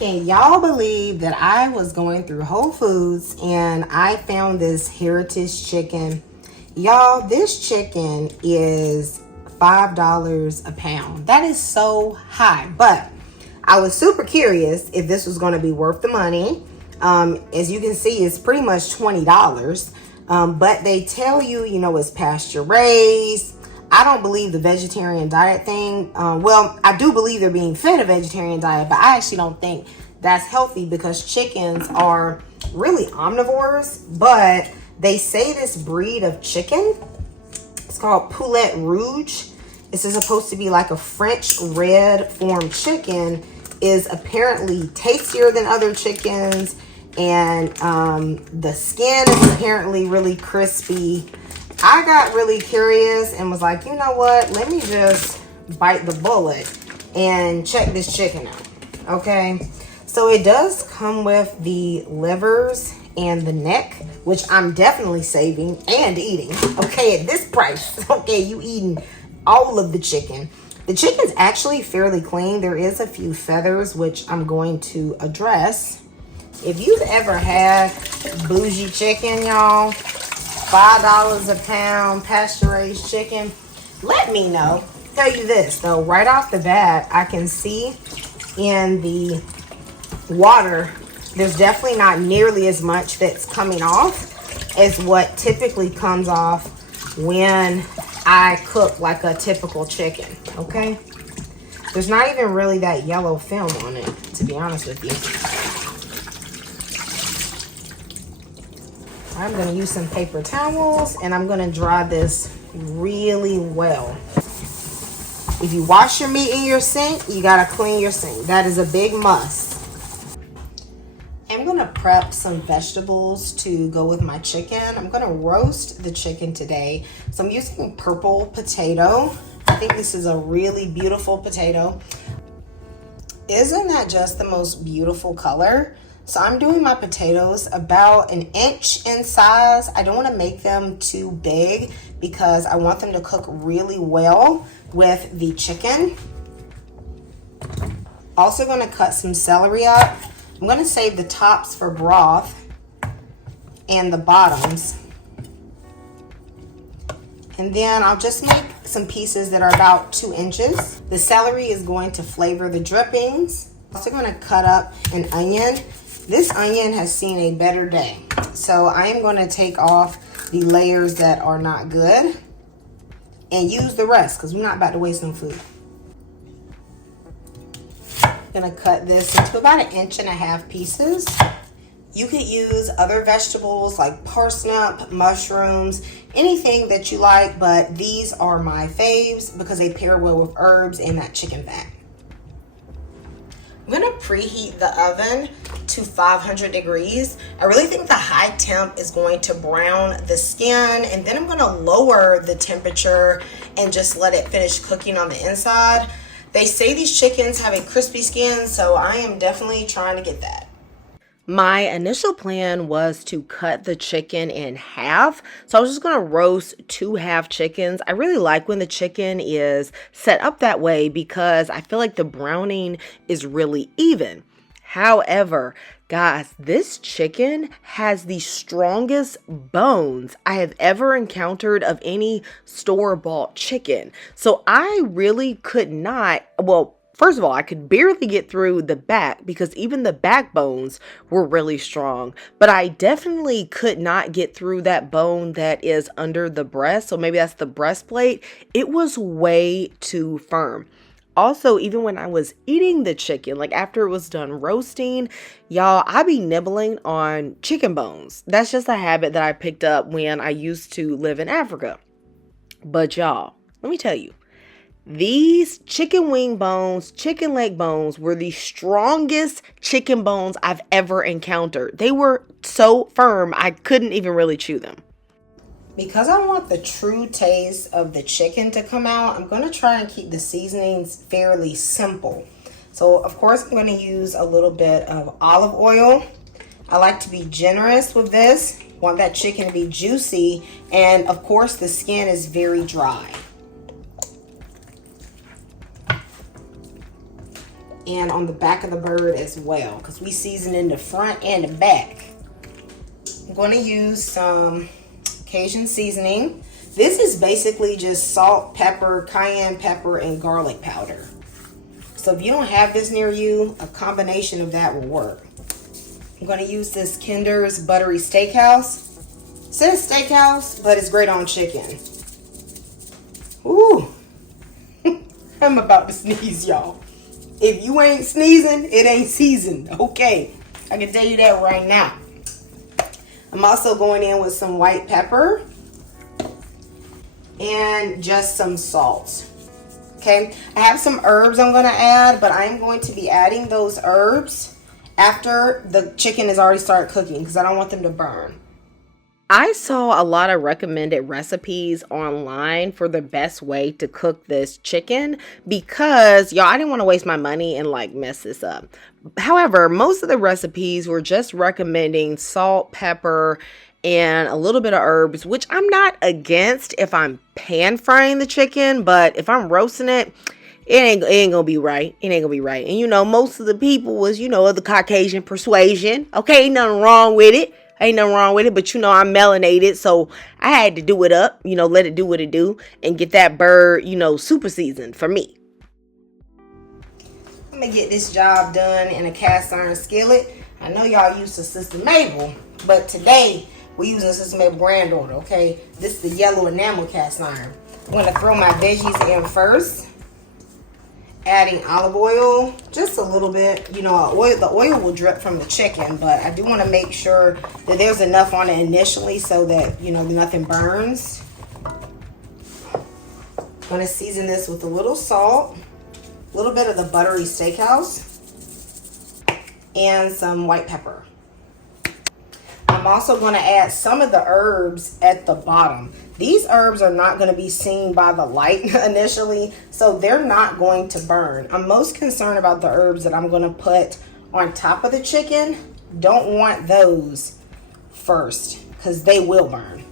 Can y'all believe that I was going through Whole Foods and I found this heritage chicken? Y'all, this chicken is $5 a pound. That is so high, but I was super curious if this was going to be worth the money. As you can see, it's pretty much $20. But they tell you, you know, it's pasture raised. I don't believe the vegetarian diet thing. Well, I do believe they're being fed a vegetarian diet, but I actually don't think that's healthy because chickens are really omnivores. But they say this breed of chicken, it's called Poulet Rouge. This is supposed to be like a French red form chicken, is apparently tastier than other chickens. And the skin is apparently really crispy. I got really curious and was like, you know what? Let me just bite the bullet and check this chicken out. Okay. So it does come with the livers and the neck, which I'm definitely saving and eating. Okay. At this price. Okay. You eating all of the chicken. The chicken's actually fairly clean. There is a few feathers, which I'm going to address. If you've ever had bougie chicken, y'all, $5 a pound, pasture-raised chicken, let me know. Tell you this, though, right off the bat, I can see in the water, there's definitely not nearly as much that's coming off as what typically comes off when I cook like a typical chicken, okay? There's not even really that yellow film on it, to be honest with you. I'm going to use some paper towels and I'm going to dry this really well. If you wash your meat in your sink, you got to clean your sink. That is a big must. I'm going to prep some vegetables to go with my chicken. I'm going to roast the chicken today. So I'm using purple potato. I think this is a really beautiful potato. Isn't that just the most beautiful color? So I'm doing my potatoes about 1 inch in size. I don't want to make them too big because I want them to cook really well with the chicken. Also going to cut some celery up. I'm going to save the tops for broth and the bottoms. And then I'll just make some pieces that are about 2 inches. The celery is going to flavor the drippings. Also going to cut up an onion. This onion has seen a better day. So I am going to take off the layers that are not good and use the rest because we're not about to waste no food. I'm going to cut this into about 1.5 inch pieces. You could use other vegetables like parsnip, mushrooms, anything that you like, but these are my faves because they pair well with herbs and that chicken fat. I'm going to preheat the oven to 500 degrees. I really think the high temp is going to brown the skin, and then I'm going to lower the temperature and just let it finish cooking on the inside. They say these chickens have a crispy skin, so I am definitely trying to get that. My initial plan was to cut the chicken in half. So I was just going to roast 2 half chickens. I really like when the chicken is set up that way because I feel like the browning is really even. However, guys, this chicken has the strongest bones I have ever encountered of any store-bought chicken. So I really could not, well, first of all, I could barely get through the back because even the backbones were really strong. But I definitely could not get through that bone that is under the breast. So maybe that's the breastplate. It was way too firm. Also, even when I was eating the chicken, like after it was done roasting, y'all, I be nibbling on chicken bones. That's just a habit that I picked up when I used to live in Africa. But y'all, let me tell you. These chicken wing bones, chicken leg bones were the strongest chicken bones I've ever encountered. They were so firm, I couldn't even really chew them. Because I want the true taste of the chicken to come out, I'm going to try and keep the seasonings fairly simple. So, of course, I'm going to use a little bit of olive oil. I like to be generous with this. Want that chicken to be juicy. And, of course, the skin is very dry. and on the back of the bird as well, because we season in the front and the back. I'm going to use some Cajun seasoning. This is basically just salt, pepper, cayenne pepper, and garlic powder. So if you don't have this near you, a combination of that will work. I'm going to use this Kinder's Buttery Steakhouse. It says steakhouse, but it's great on chicken. Ooh, I'm about to sneeze, y'all. If you ain't sneezing, it ain't seasoned. Okay, I can tell you that right now. I'm also going in with some white pepper and just some salt. Okay, I have some herbs I'm going to add, but I'm going to be adding those herbs after the chicken has already started cooking because I don't want them to burn. I saw a lot of recommended recipes online for the best way to cook this chicken because, y'all, I didn't want to waste my money and like mess this up. However, most of the recipes were just recommending salt, pepper, and a little bit of herbs, which I'm not against if I'm pan frying the chicken, but if I'm roasting it, it ain't gonna be right. It ain't gonna be right. And you know, most of the people was, you know, of the Caucasian persuasion. Okay, ain't nothing wrong with it. Ain't nothing wrong with it, but you know, I'm melanated, so I had to do it up, you know, let it do what it do, and get that bird, you know, super seasoned for me. I'm gonna get this job done in a cast iron skillet. I know y'all used to Sister Mabel, but today we're using Sister Mabel granddaughter, okay? This is the yellow enamel cast iron. I'm gonna throw my veggies in first. Adding olive oil, just a little bit. You know, the oil will drip from the chicken, but I do want to make sure that there's enough on it initially so that, you know, nothing burns. I'm going to season this with a little salt, a little bit of the Buttery Steakhouse, and some white pepper. I'm also going to add some of the herbs at the bottom. These herbs are not going to be seen by the light initially, so they're not going to burn. I'm most concerned about the herbs that I'm going to put on top of the chicken. Don't want those first because they will burn.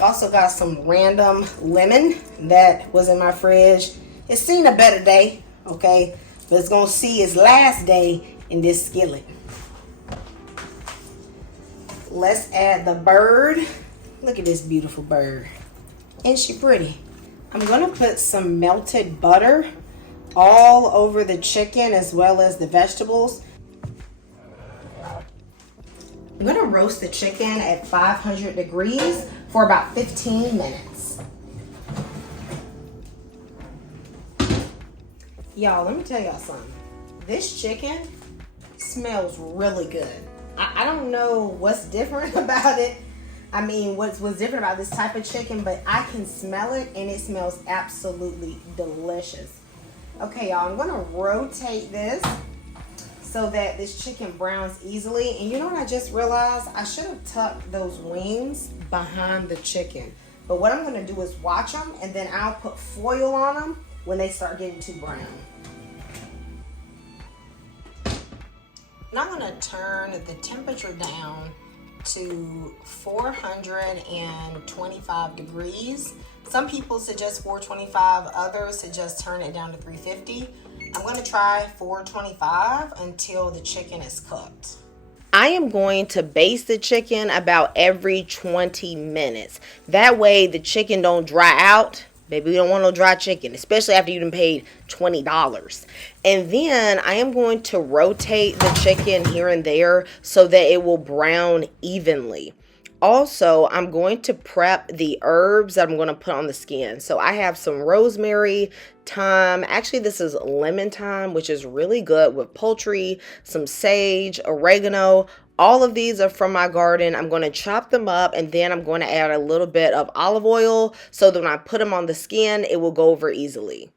Also got some random lemon that was in my fridge. It's seen a better day, okay? But it's going to see its last day in this skillet. Let's add the bird. Look at this beautiful bird. Isn't she pretty? I'm going to put some melted butter all over the chicken as well as the vegetables. I'm going to roast the chicken at 500 degrees for about 15 minutes. Y'all, let me tell y'all something. This chicken smells really good. I don't know what's different about it. I mean, what's different about this type of chicken, but I can smell it and it smells absolutely delicious. Okay, y'all, I'm gonna rotate this so that this chicken browns easily. And you know what I just realized? I should have tucked those wings behind the chicken. But what I'm gonna do is watch them and then I'll put foil on them when they start getting too brown. And I'm gonna turn the temperature down to 425 degrees. Some people suggest 425, others suggest turn it down to 350. I'm gonna try 425 until the chicken is cooked. I am going to baste the chicken about every 20 minutes. That way the chicken don't dry out. Baby, we don't want no dry chicken, especially after you done paid $20. And then I am going to rotate the chicken here and there so that it will brown evenly. Also, I'm going to prep the herbs that I'm going to put on the skin. So I have some rosemary, thyme. Actually, this is lemon thyme, which is really good with poultry, some sage, oregano. All of these are from my garden. I'm going to chop them up and then I'm going to add a little bit of olive oil so that when I put them on the skin, it will go over easily.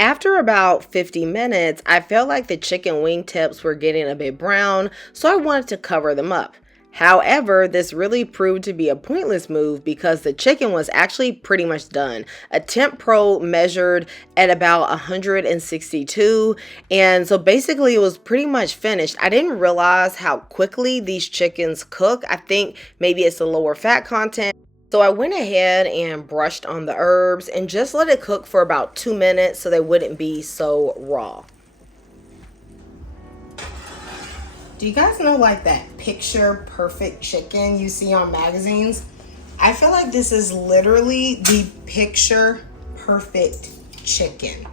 After about 50 minutes, I felt like the chicken wing tips were getting a bit brown, so I wanted to cover them up. However, this really proved to be a pointless move because the chicken was actually pretty much done. A temp pro measured at about 162, and so basically it was pretty much finished. I didn't realize how quickly these chickens cook. I think maybe it's the lower fat content. So I went ahead and brushed on the herbs and just let it cook for about 2 minutes so they wouldn't be so raw. Do you guys know like that picture perfect chicken you see on magazines? I feel like this is literally the picture perfect chicken.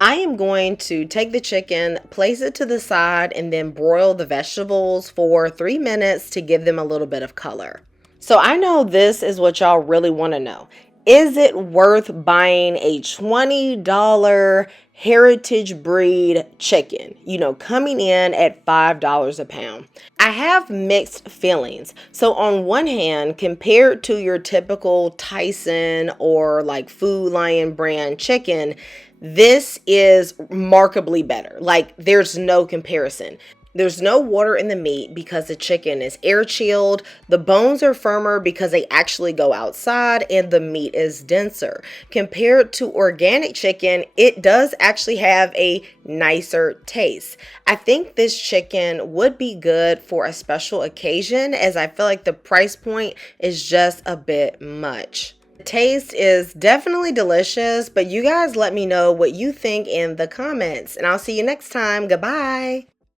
I am going to take the chicken, place it to the side, and then broil the vegetables for 3 minutes to give them a little bit of color. So I know this is what y'all really want to know. Is it worth buying a $20 heritage breed chicken, coming in at $5 a pound? I have mixed feelings. So on one hand, compared to your typical Tyson or like Food Lion brand chicken, this is markedly better. Like there's no comparison. There's no water in the meat because the chicken is air chilled. The bones are firmer because they actually go outside, and the meat is denser. Compared to organic chicken, it does actually have a nicer taste. I think this chicken would be good for a special occasion, as I feel like the price point is just a bit much. The taste is definitely delicious, but you guys let me know what you think in the comments, and I'll see you next time. Goodbye.